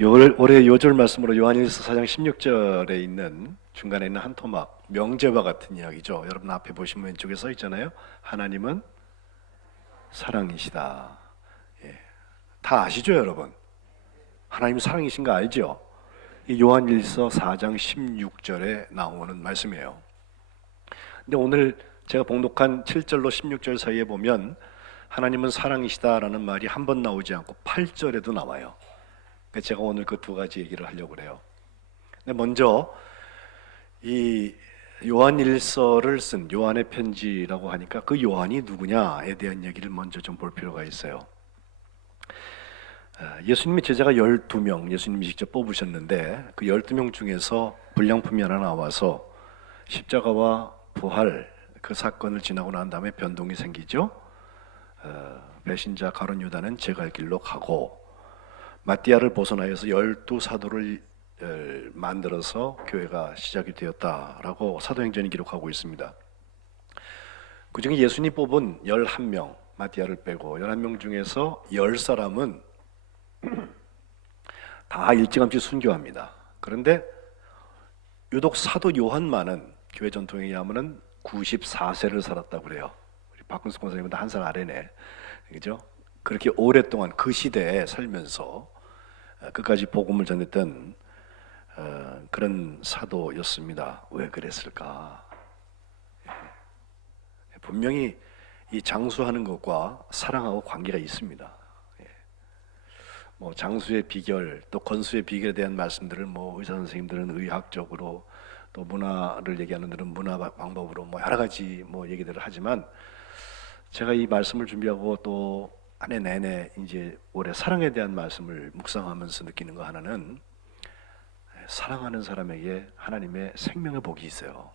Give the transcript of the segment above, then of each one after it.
올해 요절 말씀으로 요한일서 4장 16절에 있는 중간에 있는 한 토막 명제와 같은 이야기죠. 여러분 앞에 보시면 왼쪽에 써 있잖아요. 하나님은 사랑이시다. 예. 다 아시죠, 여러분? 하나님 사랑이신 거 알죠? 이 요한일서 4장 16절에 나오는 말씀이에요. 근데 오늘 제가 봉독한 7절로 16절 사이에 보면 하나님은 사랑이시다라는 말이 한 번 나오지 않고 8절에도 나와요. 제가 오늘 그 두 가지 얘기를 하려고 그래요. 근데 먼저 이 요한일서를 쓴 요한의 편지라고 하니까 그 요한이 누구냐에 대한 얘기를 먼저 좀 볼 필요가 있어요. 예수님의 제자가 12명, 예수님이 직접 뽑으셨는데 그 12명 중에서 불량품이 하나 나와서 십자가와 부활 그 사건을 지나고 난 다음에 변동이 생기죠. 배신자 가룟 유다는 제 갈 길로 가고 마띠아를 벗어나서 12사도를 만들어서 교회가 시작이 되었다라고 사도행전이 기록하고 있습니다. 그 중에 예수님 뽑은 11명, 마띠아를 빼고 11명 중에서 10사람은 다 일찌감치 순교합니다. 그런데 유독 사도 요한만은 교회 전통에 의하면 94세를 살았다고 그래요. 우리 박근수 권사님보다 한 살 아래네. 그죠? 그렇게 오랫동안 그 시대에 살면서 끝까지 복음을 전했던 그런 사도였습니다. 왜 그랬을까? 분명히 이 장수하는 것과 사랑하고 관계가 있습니다. 뭐 장수의 비결, 또 건수의 비결에 대한 말씀들을 뭐 의사 선생님들은 의학적으로, 또 문화를 얘기하는 들은 문화 방법으로 뭐 여러 가지 뭐 얘기들을 하지만 제가 이 말씀을 준비하고 또 한 해 내내 이제 올해 사랑에 대한 말씀을 묵상하면서 느끼는 거 하나는 사랑하는 사람에게 하나님의 생명의 복이 있어요.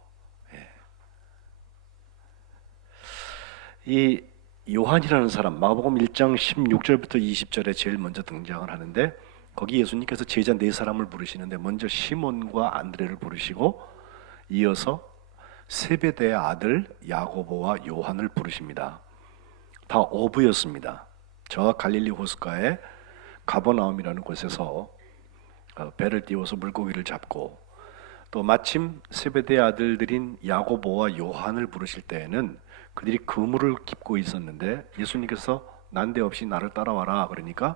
이 요한이라는 사람, 마가복음 1장 16절부터 20절에 제일 먼저 등장을 하는데 거기 예수님께서 제자 네 사람을 부르시는데 먼저 시몬과 안드레를 부르시고 이어서 세베대의 아들 야고보와 요한을 부르십니다. 다 어부였습니다. 저 갈릴리 호숫가에 가버나움이라는 곳에서 배를 띄워서 물고기를 잡고 또 마침 세베대의 아들들인 야고보와 요한을 부르실 때에는 그들이 그물을 깁고 있었는데 예수님께서 난데없이 나를 따라와라 그러니까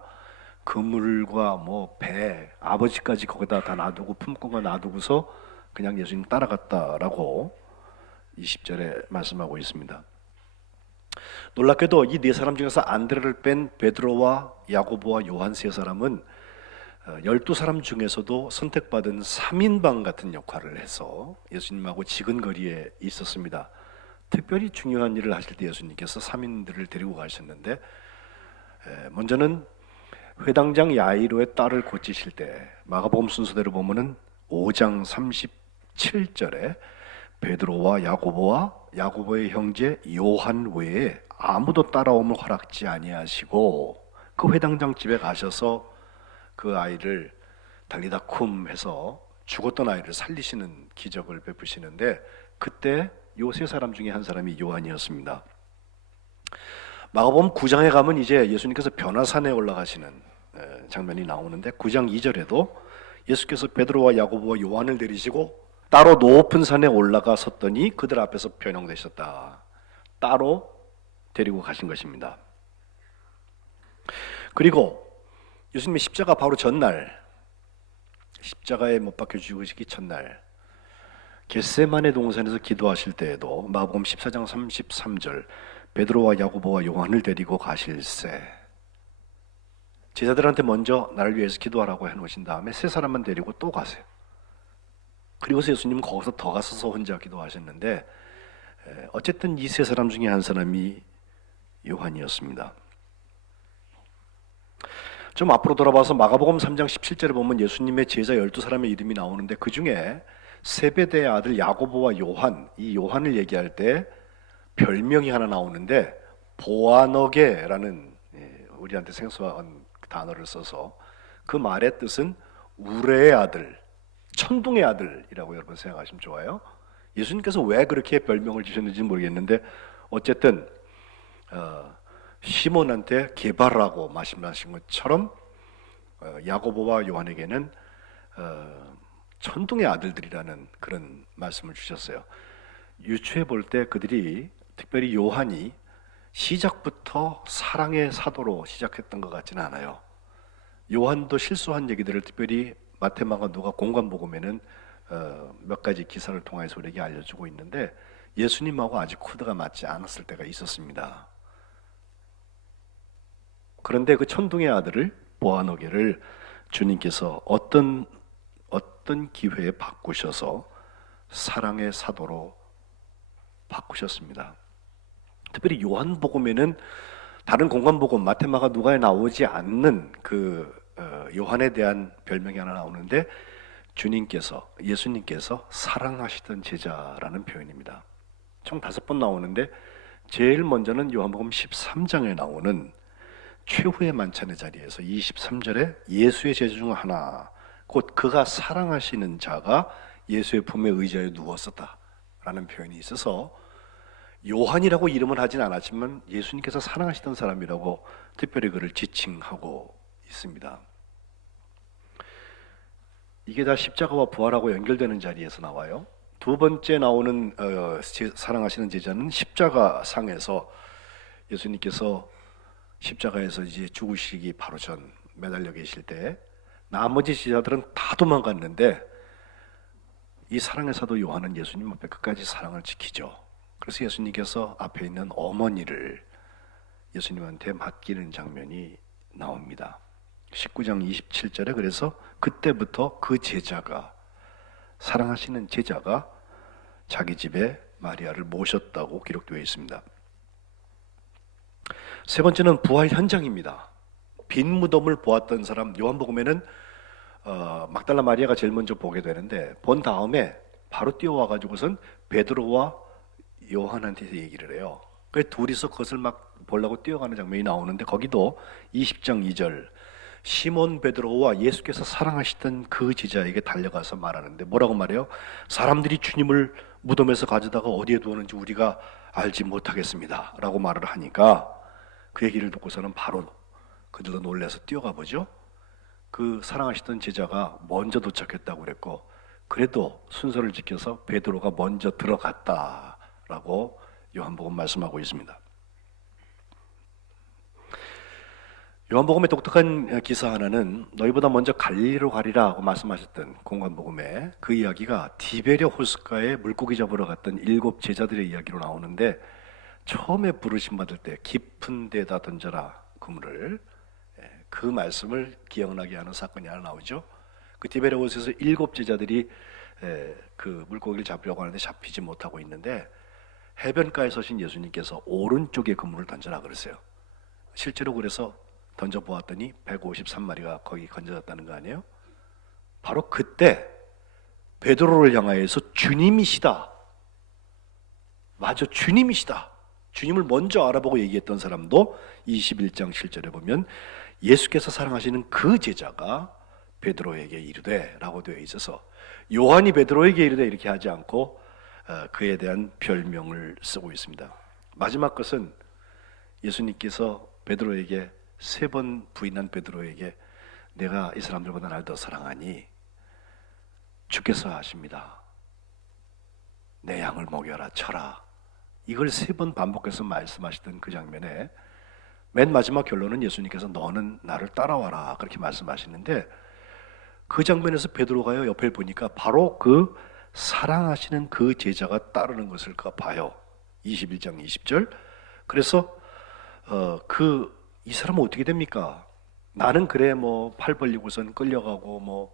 그물과 뭐 배, 아버지까지 거기다 다 놔두고 품고가 놔두고서 그냥 예수님 따라갔다라고 20절에 말씀하고 있습니다. 놀랍게도 이 네 사람 중에서 안드레를 뺀 베드로와 야고보와 요한 세 사람은 12사람 중에서도 선택받은 3인방 같은 역할을 해서 예수님하고 지근거리에 있었습니다. 특별히 중요한 일을 하실 때 예수님께서 3인들을 데리고 가셨는데 먼저는 회당장 야이로의 딸을 고치실 때 마가복음 순서대로 보면은 5장 37절에 베드로와 야고보와 야고보의 형제 요한 외에 아무도 따라옴을 허락지 아니하시고 그 회당장 집에 가셔서 그 아이를 달리다 쿰 해서 죽었던 아이를 살리시는 기적을 베푸시는데 그때 요 세 사람 중에 한 사람이 요한이었습니다. 마가복음 9장에 가면 이제 예수님께서 변화산에 올라가시는 장면이 나오는데 9장 2절에도 예수께서 베드로와 야고보와 요한을 내리시고 따로 높은 산에 올라가 섰더니 그들 앞에서 변형되셨다. 따로 데리고 가신 것입니다. 그리고 예수님의 십자가 바로 전날, 십자가에 못 박혀 죽으시기 전날 겟세마네 동산에서 기도하실 때에도 마가복음 14장 33절 베드로와 야고보와 요한을 데리고 가실새 제자들한테 먼저 나를 위해서 기도하라고 해놓으신 다음에 세 사람만 데리고 또 가세요. 그리고서 예수님은 거기서 더 가서서 혼자 기도하셨는데 어쨌든 이 세 사람 중에 한 사람이 요한이었습니다. 좀 앞으로 돌아봐서 마가복음 3장 17절에 보면 예수님의 제자 12사람의 이름이 나오는데 그 중에 세베대의 아들 야고보와 요한, 이 요한을 얘기할 때 별명이 하나 나오는데 보아너게라는 우리한테 생소한 단어를 써서 그 말의 뜻은 우레의 아들, 천둥의 아들이라고 여러분 생각하시면 좋아요. 예수님께서 왜 그렇게 별명을 주셨는지 모르겠는데 어쨌든 시몬한테 개발하고 말씀하신 것처럼 야고보와 요한에게는 천둥의 아들들이라는 그런 말씀을 주셨어요. 유추해 볼 때 그들이, 특별히 요한이 시작부터 사랑의 사도로 시작했던 것 같지는 않아요. 요한도 실수한 얘기들을 특별히 마태마가 누가 공관복음에는 몇 가지 기사를 통해서 우리에게 알려주고 있는데, 예수님하고 아직 코드가 맞지 않았을 때가 있었습니다. 그런데 그 천둥의 아들을, 보아노게를 주님께서 어떤 기회에 바꾸셔서 사랑의 사도로 바꾸셨습니다. 특별히 요한복음에는 다른 공관복음 마태마가 누가에 나오지 않는 그 요한에 대한 별명이 하나 나오는데, 예수님께서 사랑하시던 제자라는 표현입니다. 총 5번 나오는데, 제일 먼저는 요한복음 13장에 나오는 최후의 만찬의 자리에서 23절에 예수의 제자 중 하나, 곧 그가 사랑하시는 자가 예수의 품에 의자에 누웠었다라는 표현이 있어서, 요한이라고 이름을 하진 않았지만 예수님께서 사랑하시던 사람이라고 특별히 그를 지칭하고 있습니다. 이게 다 십자가와 부활하고 연결되는 자리에서 나와요. 두 번째 나오는 사랑하시는 제자는 십자가 상에서, 예수님께서 십자가에서 이제 죽으시기 바로 전 매달려 계실 때 나머지 제자들은 다 도망갔는데, 이 사랑의 사도 요한은 예수님 앞에 끝까지 사랑을 지키죠. 그래서 예수님께서 앞에 있는 어머니를 예수님한테 맡기는 장면이 나옵니다. 19장 27절에 그래서 그때부터 그 제자가, 사랑하시는 제자가 자기 집에 마리아를 모셨다고 기록되어 있습니다. 세 번째는 부활 현장입니다. 빈 무덤을 보았던 사람, 요한복음에는 막달라 마리아가 제일 먼저 보게 되는데, 본 다음에 바로 뛰어와가지고선 베드로와 요한한테 얘기를 해요. 그래서 둘이서 그것을 막 보려고 뛰어가는 장면이 나오는데, 거기도 20장 2절 시몬 베드로와 예수께서 사랑하시던 그 제자에게 달려가서 말하는데 뭐라고 말해요? 사람들이 주님을 무덤에서 가져다가 어디에 두었는지 우리가 알지 못하겠습니다 라고 말을 하니까, 그 얘기를 듣고서는 바로 그들도 놀라서 뛰어가 보죠. 그 사랑하시던 제자가 먼저 도착했다고 그랬고, 그래도 순서를 지켜서 베드로가 먼저 들어갔다라고 요한복음 말씀하고 있습니다. 요한복음의 독특한 기사 하나는, 너희보다 먼저 갈릴리로 가리라 하고 말씀하셨던 공관복음에 그 이야기가 디베랴 호숫가에 물고기 잡으러 갔던 7 제자들의 이야기로 나오는데, 처음에 부르심 받을 때 깊은 데다 던져라 그물을, 그 말씀을 기억나게 하는 사건이 하나 나오죠. 그 디베랴 호수에서 7 제자들이 그 물고기를 잡으려고 하는데 잡히지 못하고 있는데, 해변가에 서신 예수님께서 오른쪽에 그물을 던져라 그러세요. 실제로 그래서 던져보았더니 153마리가 거기 건져졌다는 거 아니에요? 바로 그때 베드로를 향하여서 주님이시다, 맞아 주님이시다, 주님을 먼저 알아보고 얘기했던 사람도 21장 7절에 보면 예수께서 사랑하시는 그 제자가 베드로에게 이르되 라고 되어 있어서, 요한이 베드로에게 이르되 이렇게 하지 않고 그에 대한 별명을 쓰고 있습니다. 마지막 것은 예수님께서 베드로에게 3번 부인한 베드로에게 내가 이 사람들보다 날 더 사랑하니 주께서 하십니다. 내 양을 먹여라 쳐라. 이걸 3번 반복해서 말씀하시던 그 장면에 맨 마지막 결론은 예수님께서 너는 나를 따라와라 그렇게 말씀하시는데, 그 장면에서 베드로가요 옆에 보니까 바로 그 사랑하시는 그 제자가 따르는 것을 봐요. 21장 20절. 그래서 이 사람은 어떻게 됩니까? 나는 그래 뭐 팔 벌리고선 끌려가고 뭐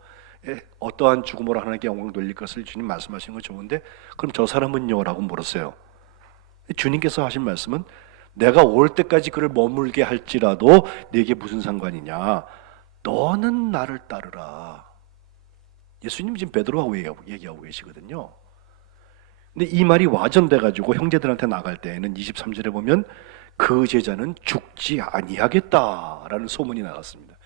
어떠한 죽음으로 하나님께 영광 돌릴 것을 주님 말씀하시는 건 좋은데, 그럼 저 사람은요? 라고 물었어요. 주님께서 하신 말씀은 내가 올 때까지 그를 머물게 할지라도 네게 무슨 상관이냐, 너는 나를 따르라. 예수님이 지금 베드로하고 얘기하고 계시거든요. 근데 이 말이 와전돼 가지고 형제들한테 나갈 때에는 23절에 보면 그 제자는 죽지 아니하겠다라는 소문이 나갔습니다.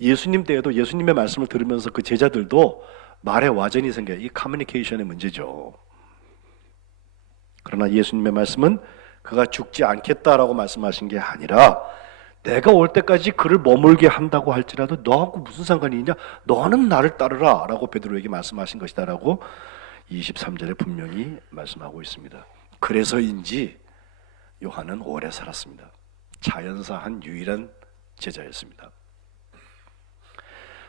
예수님 때에도 예수님의 말씀을 들으면서 그 제자들도 말에 와전이 생겨요. 이 커뮤니케이션의 문제죠. 그러나 예수님의 말씀은 그가 죽지 않겠다라고 말씀하신 게 아니라 내가 올 때까지 그를 머물게 한다고 할지라도 너하고 무슨 상관이 있냐? 너는 나를 따르라 라고 베드로에게 말씀하신 것이다 라고 23절에 분명히 말씀하고 있습니다. 그래서인지 요한은 오래 살았습니다. 자연사한 유일한 제자였습니다.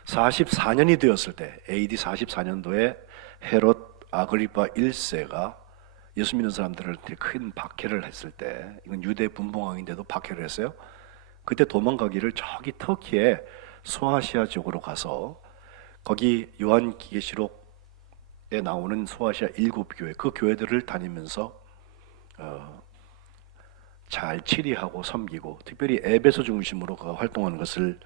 44년이 되었을 때 AD 44년도에 헤롯 아그리파 1세가 예수 믿는 사람들한테 큰 박해를 했을 때, 이건 유대 분봉왕인데도 박해를 했어요. 그때 도망가기를 저기 터키의 소아시아 지역으로 가서 거기 요한계시록에 나오는 소아시아 7교회, 그 교회들을 다니면서 잘 치리하고 섬기고, 특별히 에베소 중심으로 활동하는 것을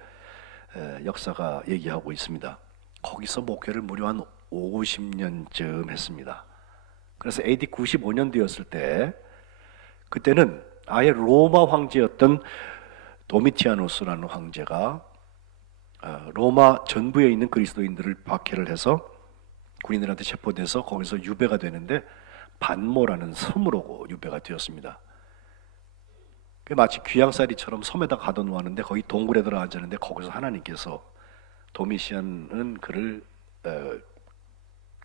역사가 얘기하고 있습니다. 거기서 목회를 무려 한 50년쯤 했습니다. 그래서 AD 95년 되었을 때, 그때는 아예 로마 황제였던 도미티아누스라는 황제가 로마 전부에 있는 그리스도인들을 박해를 해서 군인들한테 체포돼서 거기서 유배가 되는데 반모라는 섬으로 유배가 되었습니다. 마치 귀양살이처럼 섬에다 가둬놓았는데 거기 동굴에 들어 앉았는데 거기서 하나님께서 도미시안은 그를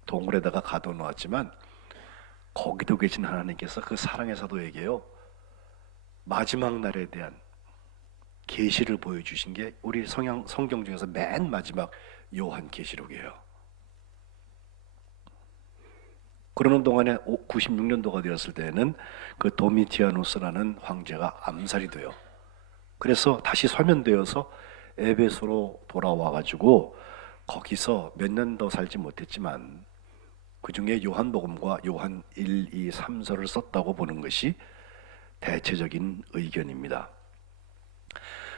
동굴에다가 가둬놓았지만 거기도 계신 하나님께서 그 사랑의 사도에게요 마지막 날에 대한 계시를 보여주신 게 우리 성경 중에서 맨 마지막 요한계시록이에요. 그러는 동안에 96년도가 되었을 때는 그 도미티아누스라는 황제가 암살이 돼요. 그래서 다시 사면되어서 에베소로 돌아와가지고 거기서 몇 년 더 살지 못했지만 그 중에 요한복음과 요한 1, 2, 3서를 썼다고 보는 것이 대체적인 의견입니다.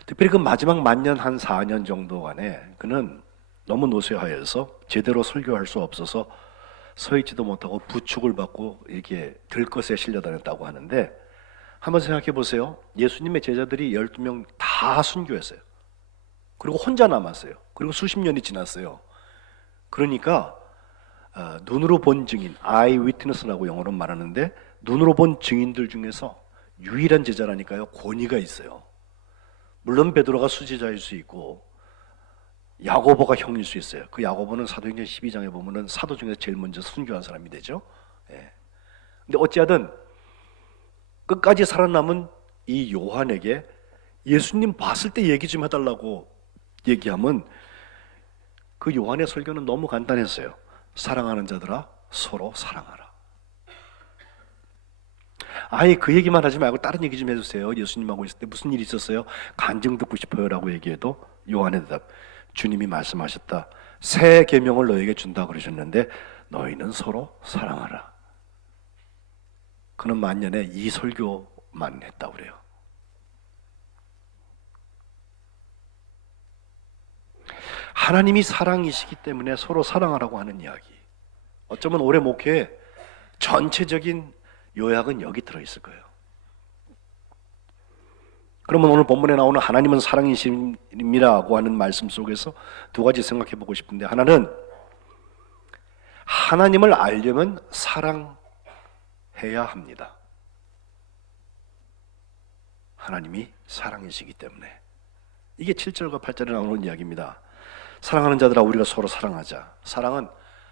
특별히 그 마지막 만년 한 4년 정도간에 그는 너무 노쇠하여서 제대로 설교할 수 없어서 서 있지도 못하고 부축을 받고 이렇게 들것에 실려 다녔다고 하는데, 한번 생각해 보세요. 예수님의 제자들이 12명 다 순교했어요. 그리고 혼자 남았어요. 그리고 수십 년이 지났어요. 그러니까 눈으로 본 증인, eye witness라고 영어로 말하는데, 눈으로 본 증인들 중에서 유일한 제자라니까요, 권위가 있어요. 물론 베드로가 수제자일 수 있고 야고보가 형일 수 있어요. 그 야고보는 사도행전 12장에 보면은 사도 중에서 제일 먼저 순교한 사람이 되죠. 예. 근데 어찌하든 끝까지 살아남은 이 요한에게 예수님 봤을 때 얘기 좀 해달라고 얘기하면 그 요한의 설교는 너무 간단했어요. 사랑하는 자들아 서로 사랑하라. 아예 그 얘기만 하지 말고 다른 얘기 좀 해주세요. 예수님하고 있을 때 무슨 일이 있었어요? 간증 듣고 싶어요 라고 얘기해도 요한의 대답, 주님이 말씀하셨다. 새 계명을 너에게 준다 그러셨는데 너희는 서로 사랑하라. 그는 만년에 이 설교만 했다고 그래요. 하나님이 사랑이시기 때문에 서로 사랑하라고 하는 이야기, 어쩌면 올해 목회의 전체적인 요약은 여기 들어있을 거예요. 그러면 오늘 본문에 나오는 하나님은 사랑이십니다라고 하는 말씀 속에서 두 가지 생각해 보고 싶은데, 하나는 하나님을 알려면 사랑해야 합니다. 하나님이 사랑이시기 때문에. 이게 7절과 8절에 나오는 이야기입니다. 사랑하는 자들아 우리가 서로 사랑하자. 사랑은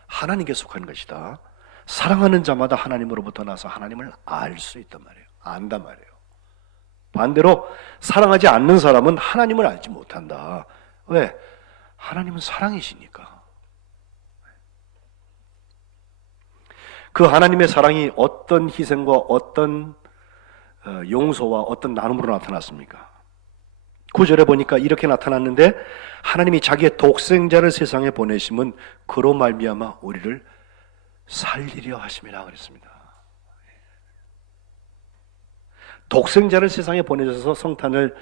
하나님께 속한 것이다. 사랑하는 자마다 하나님으로부터 나서 하나님을 알 수 있단 말이에요. 안단 말이에요. 반대로 사랑하지 않는 사람은 하나님을 알지 못한다. 왜? 하나님은 사랑이시니까. 그 하나님의 사랑이 어떤 희생과 어떤 용서와 어떤 나눔으로 나타났습니까? 9절에 보니까 이렇게 나타났는데, 하나님이 자기의 독생자를 세상에 보내심은 그로 말미암아 우리를 살리려 하심이라 그랬습니다. 독생자를 세상에 보내셔서 성탄을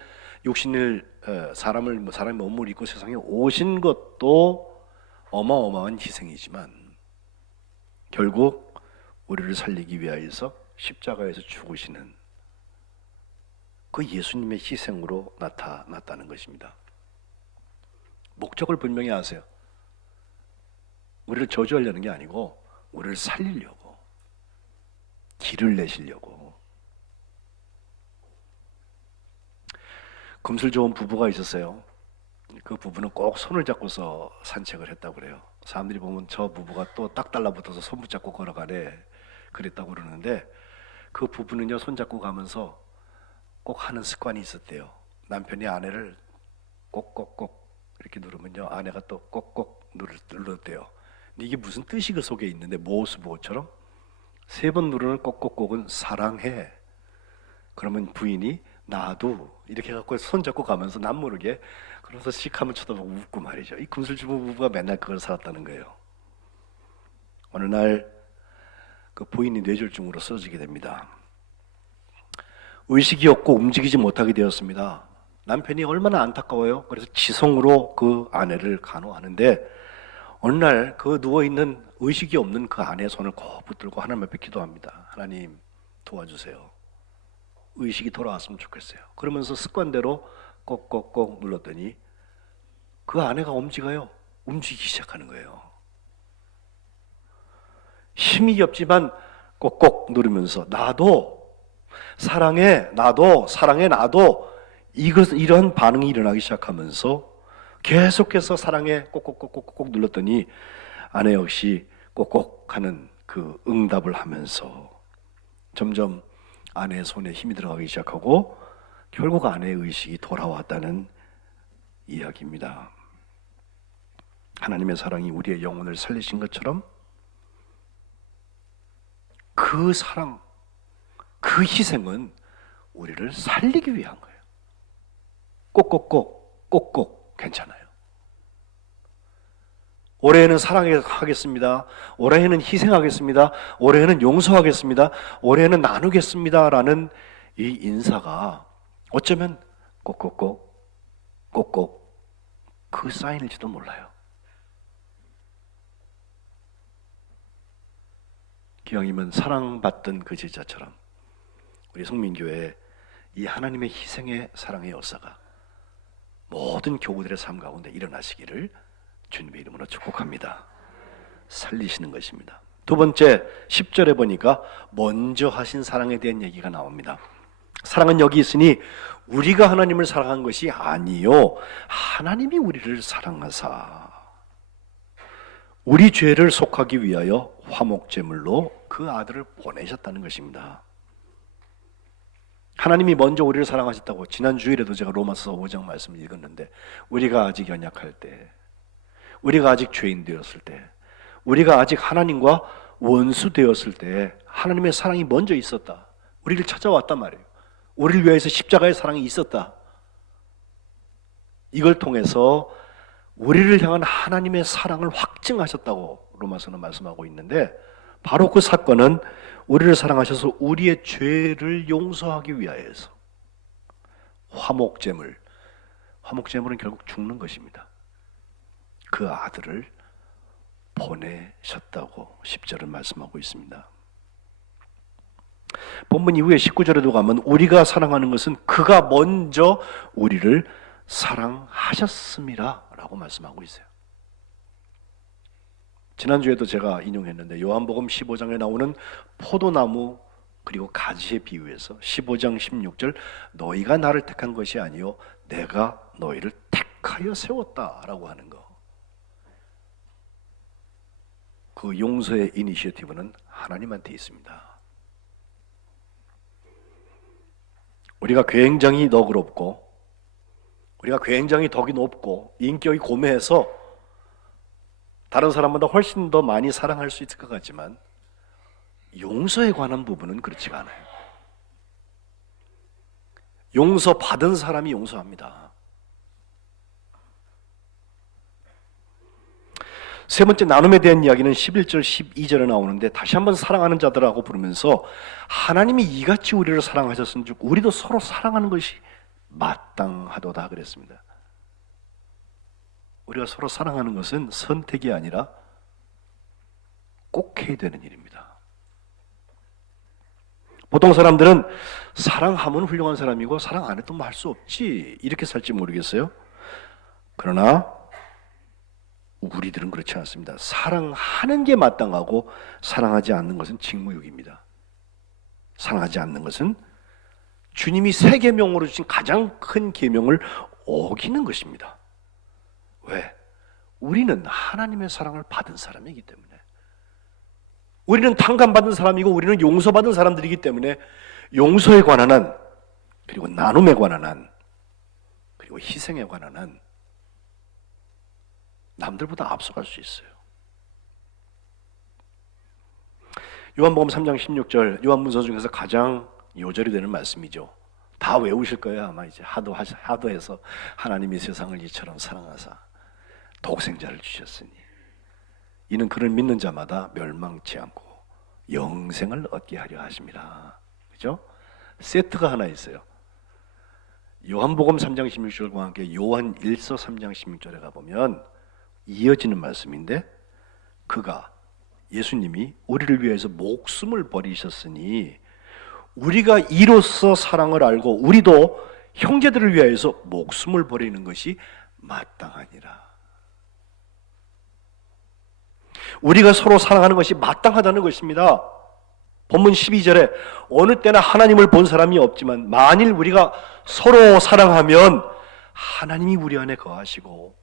육신을 사람이 몸을 입고 세상에 오신 것도 어마어마한 희생이지만 결국 우리를 살리기 위하여서 십자가에서 죽으시는 그 예수님의 희생으로 나타났다는 것입니다. 목적을 분명히 아세요. 우리를 저주하려는 게 아니고 우리를 살리려고, 길을 내시려고. 금술 좋은 부부가 있었어요. 그 부부는 꼭 손을 잡고서 산책을 했다고 그래요. 사람들이 보면 저 부부가 또 딱 달라붙어서 손 붙잡고 걸어가네 그랬다고 그러는데, 그 부부는요 손잡고 가면서 꼭 하는 습관이 있었대요. 남편이 아내를 꼭꼭꼭 이렇게 누르면요 아내가 또 꼭꼭 눌렀대요. 근데 이게 무슨 뜻이 그 속에 있는데, 모스보호처럼 3번 누르는 꼭꼭꼭은 사랑해. 그러면 부인이 나도 이렇게 갖고 손잡고 가면서 남 모르게 그러면서 씩 하면 쳐다보고 웃고 말이죠. 이 금술주부 부부가 맨날 그걸 살았다는 거예요. 어느 날 그 부인이 뇌졸중으로 쓰러지게 됩니다. 의식이 없고 움직이지 못하게 되었습니다. 남편이 얼마나 안타까워요. 그래서 지성으로 그 아내를 간호하는데, 어느 날 그 누워있는 의식이 없는 그 아내의 손을 꼭 붙들고 하나님 앞에 기도합니다. 하나님 도와주세요. 의식이 돌아왔으면 좋겠어요. 그러면서 습관대로 꼭꼭꼭 눌렀더니 그 아내가 움직이기 시작하는 거예요. 힘이 없지만 꼭꼭 누르면서 나도 사랑해, 나도 사랑해, 나도 이런 반응이 일어나기 시작하면서 계속해서 사랑해 꼭꼭꼭꼭꼭 눌렀더니 아내 역시 꼭꼭 하는 그 응답을 하면서 점점 아내의 손에 힘이 들어가기 시작하고 결국 아내의 의식이 돌아왔다는 이야기입니다. 하나님의 사랑이 우리의 영혼을 살리신 것처럼 그 사랑, 그 희생은 우리를 살리기 위한 거예요. 꼭꼭 괜찮아요. 올해에는 사랑하겠습니다. 올해에는 희생하겠습니다. 올해에는 용서하겠습니다. 올해에는 나누겠습니다. 라는 이 인사가 어쩌면 꼭꼭 그 사인일지도 몰라요. 기왕이면 사랑받던 그 제자처럼 우리 성민교회에 이 하나님의 희생의 사랑의 역사가 모든 교우들의 삶 가운데 일어나시기를 주님의 이름으로 축복합니다. 살리시는 것입니다. 두 번째 10절에 보니까 먼저 하신 사랑에 대한 얘기가 나옵니다. 사랑은 여기 있으니 우리가 하나님을 사랑한 것이 아니요 하나님이 우리를 사랑하사 우리 죄를 속하기 위하여 화목제물로 그 아들을 보내셨다는 것입니다. 하나님이 먼저 우리를 사랑하셨다고 지난 주일에도 제가 로마서 5장 말씀을 읽었는데, 우리가 아직 연약할 때, 우리가 아직 죄인 되었을 때, 우리가 아직 하나님과 원수 되었을 때 하나님의 사랑이 먼저 있었다. 우리를 찾아왔단 말이에요. 우리를 위해서 십자가의 사랑이 있었다. 이걸 통해서 우리를 향한 하나님의 사랑을 확증하셨다고 로마서는 말씀하고 있는데, 바로 그 사건은 우리를 사랑하셔서 우리의 죄를 용서하기 위하여서 화목제물은 결국 죽는 것입니다. 그 아들을 보내셨다고 10절은 말씀하고 있습니다. 본문 이후에 19절에도 가면 우리가 사랑하는 것은 그가 먼저 우리를 사랑하셨음이라 라고 말씀하고 있어요. 지난주에도 제가 인용했는데 요한복음 15장에 나오는 포도나무 그리고 가지에 비유해서 15장 16절 너희가 나를 택한 것이 아니요 내가 너희를 택하여 세웠다라고 하는 거. 그 용서의 이니셔티브는 하나님한테 있습니다. 우리가 굉장히 너그럽고 우리가 굉장히 덕이 높고 인격이 고매해서 다른 사람보다 훨씬 더 많이 사랑할 수 있을 것 같지만 용서에 관한 부분은 그렇지가 않아요. 용서 받은 사람이 용서합니다. 세 번째 나눔에 대한 이야기는 11절 12절에 나오는데 다시 한번 사랑하는 자들하고 부르면서 하나님이 이같이 우리를 사랑하셨은즉 우리도 서로 사랑하는 것이 마땅하도다 그랬습니다. 우리가 서로 사랑하는 것은 선택이 아니라 꼭 해야 되는 일입니다. 보통 사람들은 사랑하면 훌륭한 사람이고 사랑 안 해도 뭐 할 수 없지 이렇게 살지 모르겠어요. 그러나 우리들은 그렇지 않습니다. 사랑하는 게 마땅하고 사랑하지 않는 것은 직무유기입니다. 사랑하지 않는 것은 주님이 세 계명으로 주신 가장 큰 계명을 어기는 것입니다. 왜? 우리는 하나님의 사랑을 받은 사람이기 때문에, 우리는 탕감받은 사람이고 우리는 용서받은 사람들이기 때문에 용서에 관한 한, 그리고 나눔에 관한 한, 그리고 희생에 관한 한 남들보다 앞서갈 수 있어요. 요한복음 3장 16절, 요한문서 중에서 가장 요절이 되는 말씀이죠. 다 외우실 거예요. 아마 이제 하도 해서 하나님이 세상을 이처럼 사랑하사 독생자를 주셨으니 이는 그를 믿는 자마다 멸망치 않고 영생을 얻게 하려 하십니다. 그죠? 세트가 하나 있어요. 요한복음 3장 16절과 함께 요한 1서 3장 16절에 가보면 이어지는 말씀인데, 그가 예수님이 우리를 위해서 목숨을 버리셨으니 우리가 이로써 사랑을 알고 우리도 형제들을 위하여서 목숨을 버리는 것이 마땅하니라. 우리가 서로 사랑하는 것이 마땅하다는 것입니다. 본문 12절에 어느 때나 하나님을 본 사람이 없지만 만일 우리가 서로 사랑하면 하나님이 우리 안에 거하시고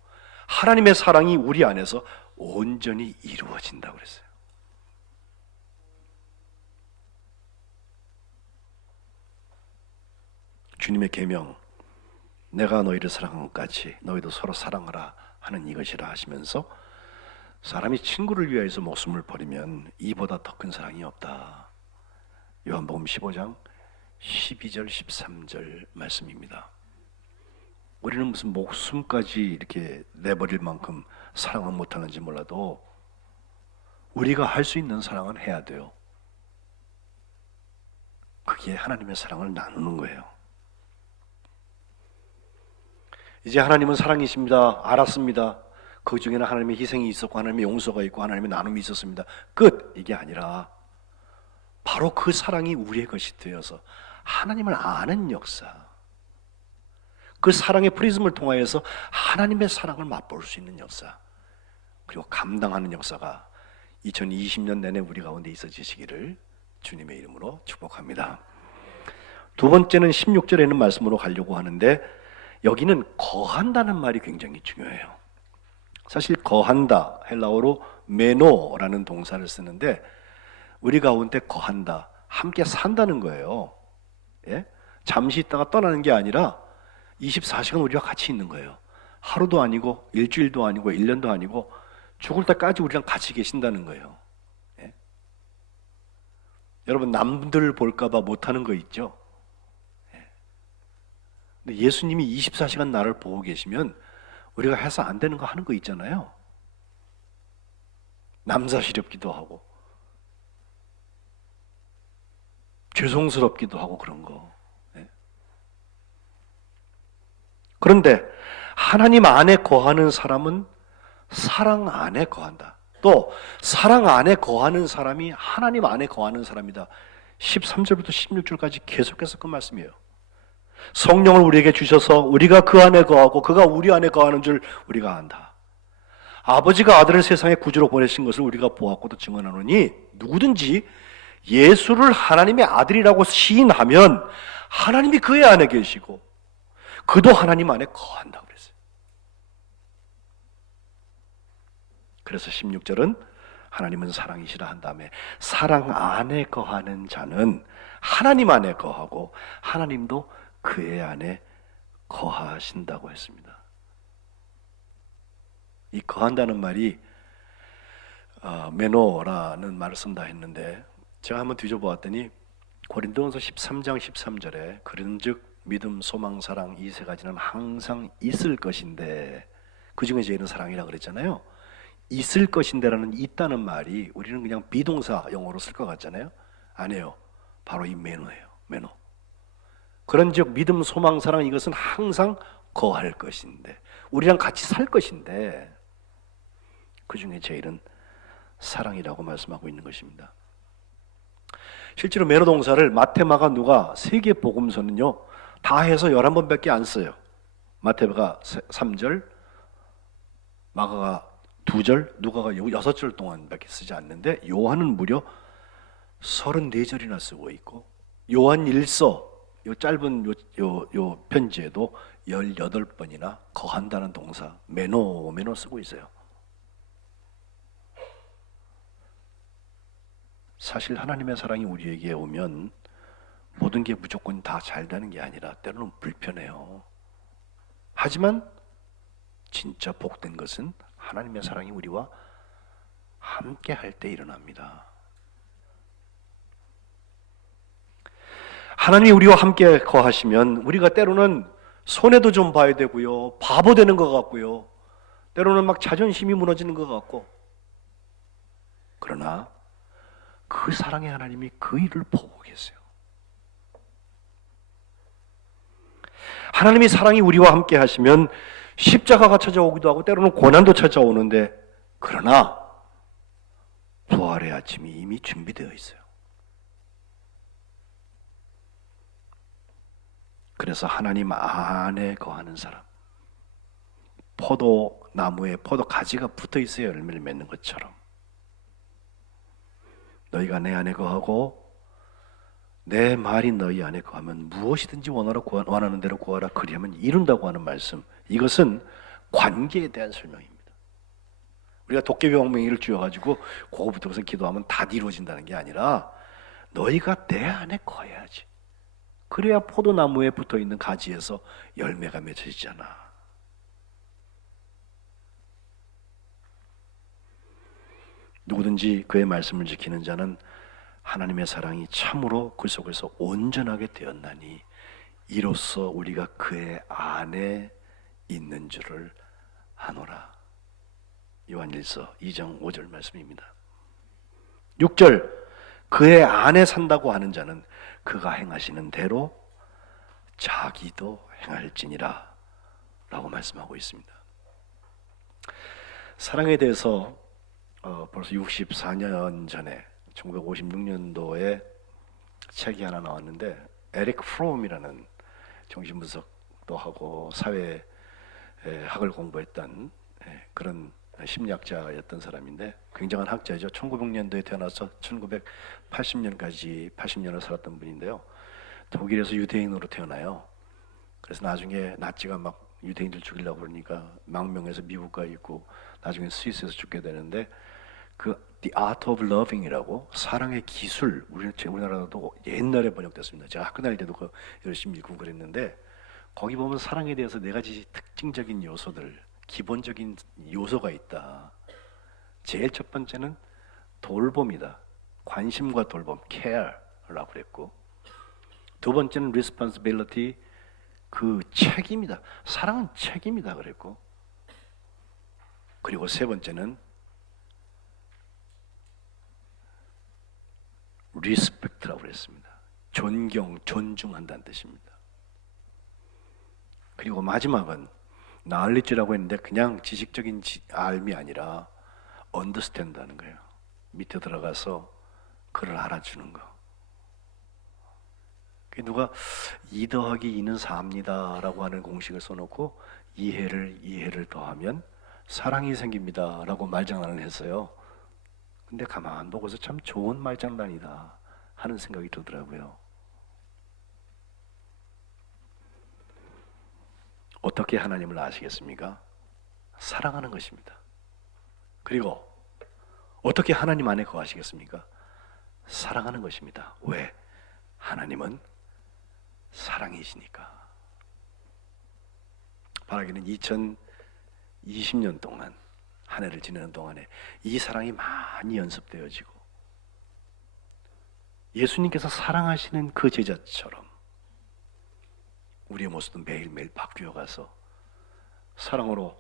하나님의 사랑이 우리 안에서 온전히 이루어진다고 그랬어요. 주님의 계명, 내가 너희를 사랑한 것 같이 너희도 서로 사랑하라 하는 이것이라 하시면서 사람이 친구를 위하여서 목숨을 버리면 이보다 더 큰 사랑이 없다. 요한복음 15장 12절 13절 말씀입니다. 우리는 무슨 목숨까지 이렇게 내버릴 만큼 사랑은 못하는지 몰라도 우리가 할 수 있는 사랑은 해야 돼요. 그게 하나님의 사랑을 나누는 거예요. 이제 하나님은 사랑이십니다. 알았습니다. 그 중에는 하나님의 희생이 있었고 하나님의 용서가 있고 하나님의 나눔이 있었습니다. 끝! 이게 아니라 바로 그 사랑이 우리의 것이 되어서 하나님을 아는 역사, 그 사랑의 프리즘을 통하여서 하나님의 사랑을 맛볼 수 있는 역사, 그리고 감당하는 역사가 2020년 내내 우리 가운데 있어지시기를 주님의 이름으로 축복합니다. 두 번째는 16절에 있는 말씀으로 가려고 하는데, 여기는 거한다는 말이 굉장히 중요해요. 사실 거한다, 헬라어로 메노라는 동사를 쓰는데 우리 가운데 거한다, 함께 산다는 거예요. 예? 잠시 있다가 떠나는 게 아니라 24시간 우리와 같이 있는 거예요. 하루도 아니고 일주일도 아니고 1년도 아니고 죽을 때까지 우리랑 같이 계신다는 거예요. 예? 여러분, 남들 볼까 봐 못하는 거 있죠? 예. 근데 예수님이 24시간 나를 보고 계시면 우리가 해서 안 되는 거 하는 거 있잖아요. 남사시렵기도 하고 죄송스럽기도 하고 그런 거. 네. 그런데 하나님 안에 거하는 사람은 사랑 안에 거한다. 또 사랑 안에 거하는 사람이 하나님 안에 거하는 사람이다. 13절부터 16절까지 계속해서 그 말씀이에요. 성령을 우리에게 주셔서 우리가 그 안에 거하고 그가 우리 안에 거하는 줄 우리가 안다. 아버지가 아들을 세상에 구주로 보내신 것을 우리가 보았고도 증언하노니 누구든지 예수를 하나님의 아들이라고 시인하면 하나님이 그의 안에 계시고 그도 하나님 안에 거한다고 그랬어요. 그래서 16절은 하나님은 사랑이시라 한 다음에 사랑 안에 거하는 자는 하나님 안에 거하고 하나님도 그의 안에 거하신다고 했습니다. 이 거한다는 말이 메노라는 말을 쓴다 했는데 제가 한번 뒤져보았더니 고린도전서 13장 13절에 그런즉 믿음, 소망, 사랑 이 세 가지는 항상 있을 것인데 그중에 제일은 사랑이라고 그랬잖아요. 있을 것인데라는 있다는 말이 우리는 그냥 비동사 영어로 쓸 것 같잖아요. 아니에요. 바로 이 메노예요. 메노. 그런즉 믿음, 소망, 사랑 이것은 항상 거할 것인데 우리랑 같이 살 것인데 그중에 제일은 사랑이라고 말씀하고 있는 것입니다. 실제로 매너 동사를 마태, 마가, 누가 세 개 복음서는요 다 해서 11번밖에 안 써요. 마태가 3절, 마가가 2절, 누가가 6절 동안밖에 쓰지 않는데 요한은 무려 34절이나 쓰고 있고 요한 1서 요 짧은 요 편지에도 18번이나 거한다는 동사 매노 쓰고 있어요. 사실 하나님의 사랑이 우리에게 오면 모든 게 무조건 다 잘 되는 게 아니라 때로는 불편해요. 하지만 진짜 복된 것은 하나님의 사랑이 우리와 함께 할 때 일어납니다. 하나님이 우리와 함께 거하시면 우리가 때로는 손해도 좀 봐야 되고요, 바보 되는 것 같고요, 때로는 막 자존심이 무너지는 것 같고, 그러나 그 사랑의 하나님이 그 일을 보고 계세요. 하나님이 사랑이 우리와 함께 하시면 십자가가 찾아오기도 하고 때로는 고난도 찾아오는데, 그러나 부활의 아침이 이미 준비되어 있어요. 그래서 하나님 안에 거하는 사람, 포도나무에 포도 가지가 붙어 있어야 열매를 맺는 것처럼 너희가 내 안에 거하고 내 말이 너희 안에 거하면 무엇이든지 원하는 대로 구하라 그리하면 이룬다고 하는 말씀, 이것은 관계에 대한 설명입니다. 우리가 도깨비방망이를 쥐어가지고 그거부터 해서 기도하면 다 이루어진다는 게 아니라 너희가 내 안에 거해야지. 그래야 포도나무에 붙어있는 가지에서 열매가 맺혀지잖아. 누구든지 그의 말씀을 지키는 자는 하나님의 사랑이 참으로 그 속에서 온전하게 되었나니 이로써 우리가 그의 안에 있는 줄을 아노라. 요한일서 2장 5절 말씀입니다. 6절, 그의 안에 산다고 하는 자는 그가 행하시는 대로 자기도 행할지니라 라고 말씀하고 있습니다. 사랑에 대해서 벌써 64년 전에 1956년도에 책이 하나 나왔는데, 에릭 프롬이라는 정신분석도 하고 사회학을 공부했던 그런 심리학자였던 사람인데 굉장한 학자죠. 1900년도에 태어나서 1980년까지 80년을 살았던 분인데요. 독일에서 유대인으로 태어나요. 그래서 나중에 나치가 막 유대인들 죽이려고 그러니까 망명해서 미국 가 있고 나중에 스위스에서 죽게 되는데, 그 The Art of Loving이라고 사랑의 기술, 우리나라도 옛날에 번역됐습니다. 제가 학교 다닐 때도 그 열심히 읽고 그랬는데, 거기 보면 사랑에 대해서 네 가지 특징적인 요소들, 기본적인 요소가 있다. 제일 첫 번째는 돌봄이다. 관심과 돌봄, care라고 그랬고, 두 번째는 responsibility, 그 책임이다. 사랑은 책임이다 그랬고, 그리고 세 번째는 respect라고 그랬습니다. 존중한다는 뜻입니다. 그리고 마지막은 knowledge라고 했는데 그냥 지식적인 알미 아니라 understand 하는 거예요. 밑에 들어가서 그를 알아주는 거. 누가 2 더하기 2는 4입니다 라고 하는 공식을 써놓고 이해를 더하면 사랑이 생깁니다 라고 말장난을 했어요. 근데 가만 보고서 참 좋은 말장난이다 하는 생각이 들더라고요. 어떻게 하나님을 아시겠습니까? 사랑하는 것입니다. 그리고 어떻게 하나님 안에 거하시겠습니까? 사랑하는 것입니다. 왜? 하나님은 사랑이시니까. 바라기는 2020년 동안 한 해를 지내는 동안에 이 사랑이 많이 연습되어지고 예수님께서 사랑하시는 그 제자처럼 우리의 모습도 매일매일 바뀌어가서 사랑으로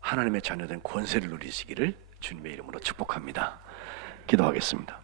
하나님의 자녀된 권세를 누리시기를 주님의 이름으로 축복합니다. 기도하겠습니다.